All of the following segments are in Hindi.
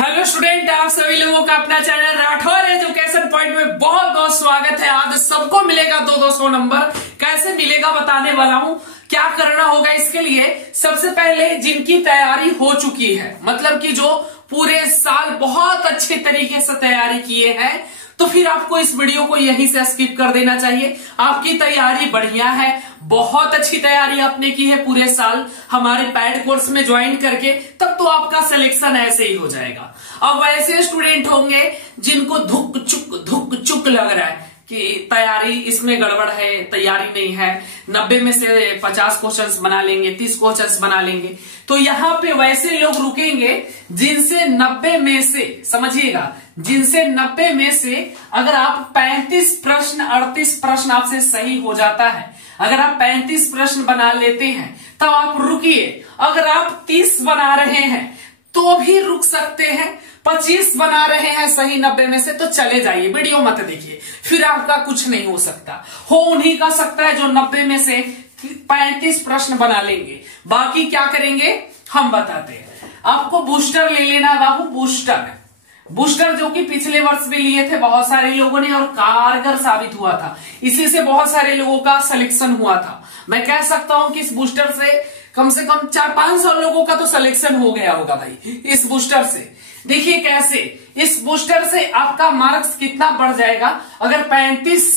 हेलो स्टूडेंट, आप सभी लोगों का अपना चैनल राठौर एजुकेशन पॉइंट में बहुत बहुत स्वागत है। आज सबको मिलेगा 200 नंबर। कैसे मिलेगा बताने वाला हूं। क्या करना होगा इसके लिए, सबसे पहले जिनकी तैयारी हो चुकी है, मतलब कि जो पूरे साल बहुत अच्छे तरीके से तैयारी किए हैं, तो फिर आपको इस वीडियो को यहीं से स्किप कर देना चाहिए। आपकी तैयारी बढ़िया है, बहुत अच्छी तैयारी आपने की है पूरे साल हमारे पैड कोर्स में ज्वाइन करके, तब तो आपका सिलेक्शन ऐसे ही हो जाएगा। अब वैसे स्टूडेंट होंगे जिनको धुक चुक लग रहा है कि तैयारी इसमें गड़बड़ है, तैयारी नहीं है, 90 में से 50 क्वेश्चंस बना लेंगे, 30 क्वेश्चंस बना लेंगे, तो यहाँ पे वैसे लोग रुकेंगे जिनसे 90 में से, समझिएगा, जिनसे 90 में से अगर आप 35 प्रश्न 38 प्रश्न आपसे सही हो जाता है, अगर आप 35 प्रश्न बना लेते हैं तब आप रुकिए। अगर आप 30 बना रहे हैं तो भी रुक सकते हैं, 25 बना रहे हैं सही 90 में से तो चले जाइए, वीडियो मत देखिए, फिर आपका कुछ नहीं हो सकता। हो उन्हीं का सकता है जो 90 में से 35 प्रश्न बना लेंगे। बाकी क्या करेंगे हम बताते हैं। आपको बूस्टर ले लेना बाबू, बूस्टर जो कि पिछले वर्ष भी लिए थे बहुत सारे लोगों ने और कारगर साबित हुआ था। इसी से बहुत सारे लोगों का सिलेक्शन हुआ था। मैं कह सकता हूं कि इस बूस्टर से कम 400-500 लोगों का तो सिलेक्शन हो गया होगा भाई इस बूस्टर से। देखिए कैसे, इस बूस्टर से आपका मार्क्स कितना बढ़ जाएगा। अगर 35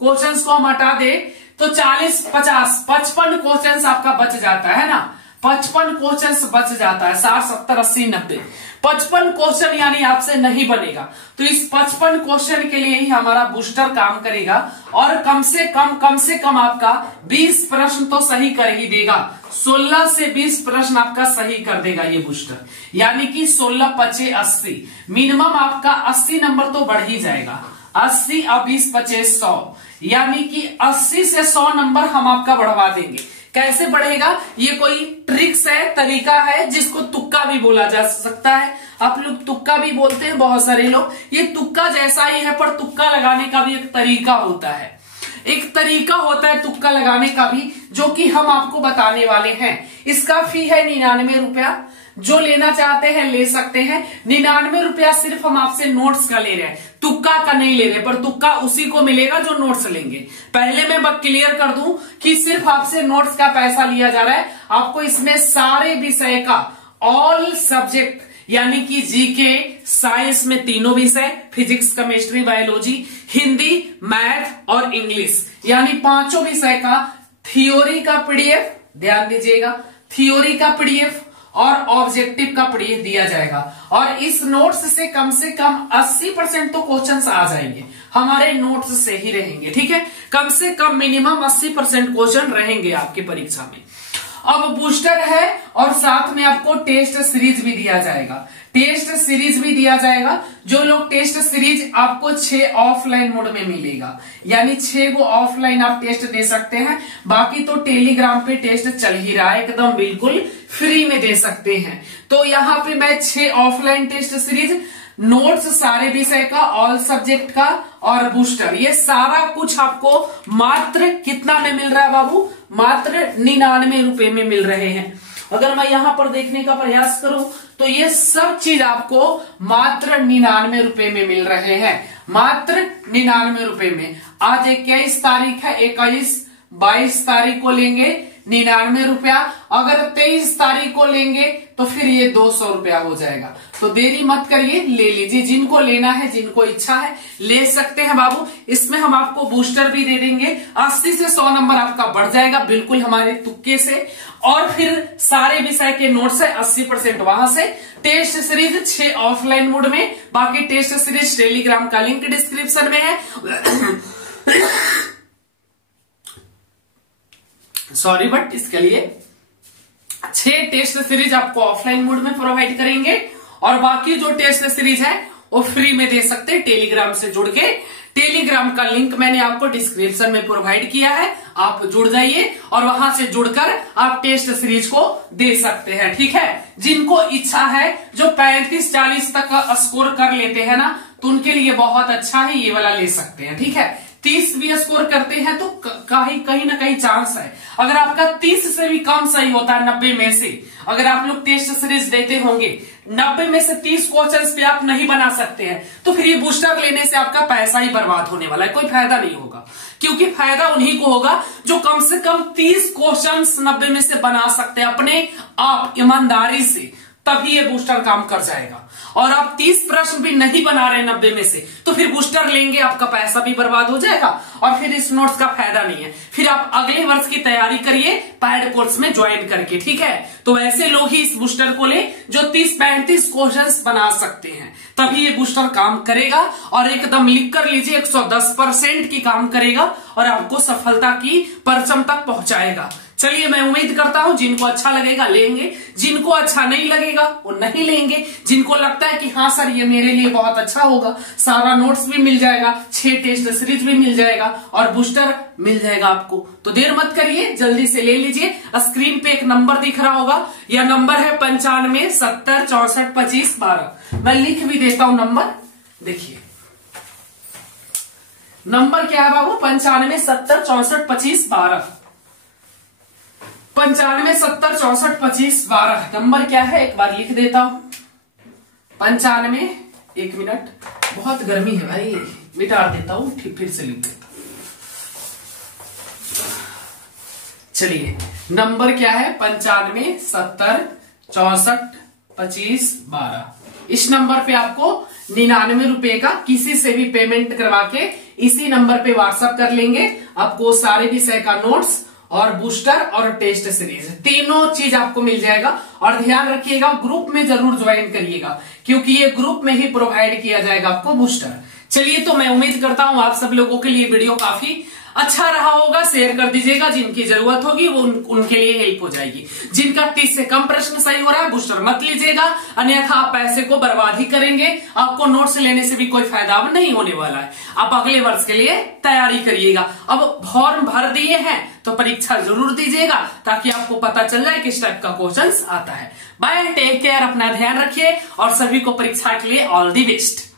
क्वेश्चंस को हम हटा दे तो 40, 50, 55 क्वेश्चंस आपका बच जाता है ना, 55 क्वेश्चंस बच जाता है। 60, 70, 80, 90, 55 क्वेश्चन यानी आपसे नहीं बनेगा। तो इस 55 क्वेश्चन के लिए ही हमारा बूस्टर काम करेगा और कम से कम आपका 20 प्रश्न तो सही कर ही देगा। 16 से 20 प्रश्न आपका सही कर देगा ये बूस्टर, यानी कि 16, 25, 80, मिनिमम आपका 80 नंबर तो बढ़ ही जाएगा। 80 और 20, 25, 100, यानी कि 80 से 100 नंबर हम आपका बढ़वा देंगे। कैसे बढ़ेगा, ये कोई ट्रिक्स है, तरीका है जिसको तुक्का भी बोला जा सकता है। आप लोग तुक्का भी बोलते हैं बहुत सारे लोग, ये तुक्का जैसा ही है, पर तुक्का लगाने का भी एक तरीका होता है, एक तरीका होता है तुक्का लगाने का भी, जो कि हम आपको बताने वाले हैं। इसका फी है 99 रुपया। जो लेना चाहते हैं ले सकते हैं। 99 रुपया सिर्फ हम आपसे नोट्स का ले रहे हैं, तुक्का का नहीं ले रहे, पर तुक्का उसी को मिलेगा जो नोट्स लेंगे। पहले मैं बस क्लियर कर दूं कि सिर्फ आपसे नोट्स का पैसा लिया जा रहा है। आपको इसमें सारे विषय का, ऑल सब्जेक्ट, यानी कि जीके, साइंस में तीनों विषय, physics, chemistry, biology, Hindi, math और इंग्लिश, यानी पांचों विषय का थ्योरी का पीडीएफ, ध्यान दीजिएगा, थ्योरी का पीडीएफ और ऑब्जेक्टिव का पीडीएफ दिया जाएगा। और इस नोट्स से कम 80% तो क्वेश्चंस आ जाएंगे, हमारे नोट्स से ही रहेंगे, ठीक है। कम से कम मिनिमम 80% क्वेश्चन रहेंगे आपकी परीक्षा में। अब बूस्टर है और साथ में आपको टेस्ट सीरीज भी दिया जाएगा, टेस्ट सीरीज भी दिया जाएगा। जो लोग टेस्ट सीरीज आपको 6 ऑफलाइन मोड में मिलेगा, यानी 6 को ऑफलाइन आप टेस्ट दे सकते हैं। बाकी तो टेलीग्राम पे टेस्ट चल ही रहा है, एकदम बिल्कुल फ्री में दे सकते हैं। तो यहाँ पे मैं 6 ऑफलाइन टेस्ट सीरीज, नोट्स सारे विषय का, ऑल सब्जेक्ट का और बूस्टर, ये सारा कुछ आपको मात्र कितना में मिल रहा है बाबू, मात्र 99 रुपए में मिल रहे हैं। अगर मैं यहां पर देखने का प्रयास करूं तो ये सब चीज आपको मात्र 99 रुपए में मिल रहे हैं, मात्र 99 रुपए में। आज 21 तारीख है, 21, 22 तारीख को लेंगे 99 रुपया, अगर 23 तारीख को लेंगे तो फिर ये 200 रुपया हो जाएगा। तो देरी मत करिए, ले लीजिए, जिनको लेना है, जिनको इच्छा है ले सकते हैं बाबू। इसमें हम आपको बूस्टर भी दे देंगे, 80 से 100 नंबर आपका बढ़ जाएगा बिल्कुल हमारे तुक्के से। और फिर सारे विषय के नोट्स है 80% वहां से। टेस्ट सीरीज 6 ऑफलाइन मोड में, बाकी टेस्ट सीरीज टेलीग्राम का लिंक डिस्क्रिप्शन में है। सॉरी बट इसके लिए 6 टेस्ट सीरीज आपको ऑफलाइन मोड में प्रोवाइड करेंगे और बाकी जो टेस्ट सीरीज है वो फ्री में दे सकते हैं टेलीग्राम से जुड़ के। टेलीग्राम का लिंक मैंने आपको डिस्क्रिप्शन में प्रोवाइड किया है, आप जुड़ जाइए और वहां से जुड़कर आप टेस्ट सीरीज को दे सकते हैं, ठीक है। जिनको इच्छा है, जो 35-40 तक का स्कोर कर लेते हैं ना, तो उनके लिए बहुत अच्छा है, ये वाला ले सकते हैं, ठीक है। 30 भी स्कोर करते हैं तो कहीं ना कहीं चांस है। अगर आपका 30 से भी कम सही होता है 90 में से, अगर आप लोग टेस्ट सीरीज देते होंगे 90 में से 30 क्वेश्चंस पे आप नहीं बना सकते हैं, तो फिर ये बूस्टर लेने से आपका पैसा ही बर्बाद होने वाला है, कोई फायदा नहीं होगा। क्योंकि फायदा उन्हीं को होगा जो कम से कम 30 क्वेश्चंस 90 में से बना सकते हैं अपने आप ईमानदारी से, तभी ये बूस्टर काम कर जाएगा। और आप 30 प्रश्न भी नहीं बना रहे 90 में से, तो फिर बूस्टर लेंगे आपका पैसा भी बर्बाद हो जाएगा और फिर इस नोट्स का फायदा नहीं है। फिर आप अगले वर्ष की तैयारी करिए पैड कोर्स में ज्वाइन करके, ठीक है। तो ऐसे लोग ही इस बूस्टर को ले जो 30-35 क्वेश्चंस बना सकते हैं, तभी ये बूस्टर काम करेगा। और एकदम लिख कर लीजिए 110% की काम करेगा और आपको सफलता की परचम तक पहुंचाएगा। चलिए, मैं उम्मीद करता हूं जिनको अच्छा लगेगा लेंगे, जिनको अच्छा नहीं लगेगा वो नहीं लेंगे। जिनको लगता है कि हाँ सर ये मेरे लिए बहुत अच्छा होगा, सारा नोट्स भी मिल जाएगा, 6 टेस्ट सीरीज भी मिल जाएगा और बूस्टर मिल जाएगा आपको, तो देर मत करिए, जल्दी से ले लीजिए। स्क्रीन पे एक नंबर दिख रहा होगा, यह नंबर है 95 70 64 25 12। मैं लिख भी देता हूं नंबर, देखिए नंबर क्या है बाबू, 95 70 64 25 12। 95 70 64 25 12 नंबर क्या है, एक बार लिख देता हूं। 95, एक मिनट, बहुत गर्मी है भाई, मिटा देता हूं, फिर से लिख देता हूं। चलिए, नंबर क्या है 95 70 64 25 12। इस नंबर पे आपको 99 रुपए का किसी से भी पेमेंट करवा के इसी नंबर पे व्हाट्सएप कर लेंगे। आपको सारे विषय का नोट्स और बूस्टर और टेस्ट सीरीज तीनों चीज आपको मिल जाएगा। और ध्यान रखिएगा ग्रुप में जरूर ज्वाइन करिएगा, क्योंकि ये ग्रुप में ही प्रोवाइड किया जाएगा आपको बूस्टर। चलिए, तो मैं उम्मीद करता हूं आप सब लोगों के लिए वीडियो काफी अच्छा रहा होगा। शेयर कर दीजिएगा, जिनकी जरूरत होगी वो उनके लिए हेल्प हो जाएगी। जिनका 30 से कम प्रश्न सही हो रहा है बूस्टर मत लीजिएगा, अन्यथा आप पैसे को बर्बाद ही करेंगे। आपको नोट्स लेने से भी कोई फायदा अब नहीं होने वाला है। आप अगले वर्ष के लिए तैयारी करिएगा। अब फॉर्म भर दिए हैं तो परीक्षा जरूर दीजिएगा, ताकि आपको पता चल जाए किस टाइप का क्वेश्चन आता है। बाय, टेक केयर, अपना ध्यान रखिए और सभी को परीक्षा के लिए ऑल दी बेस्ट।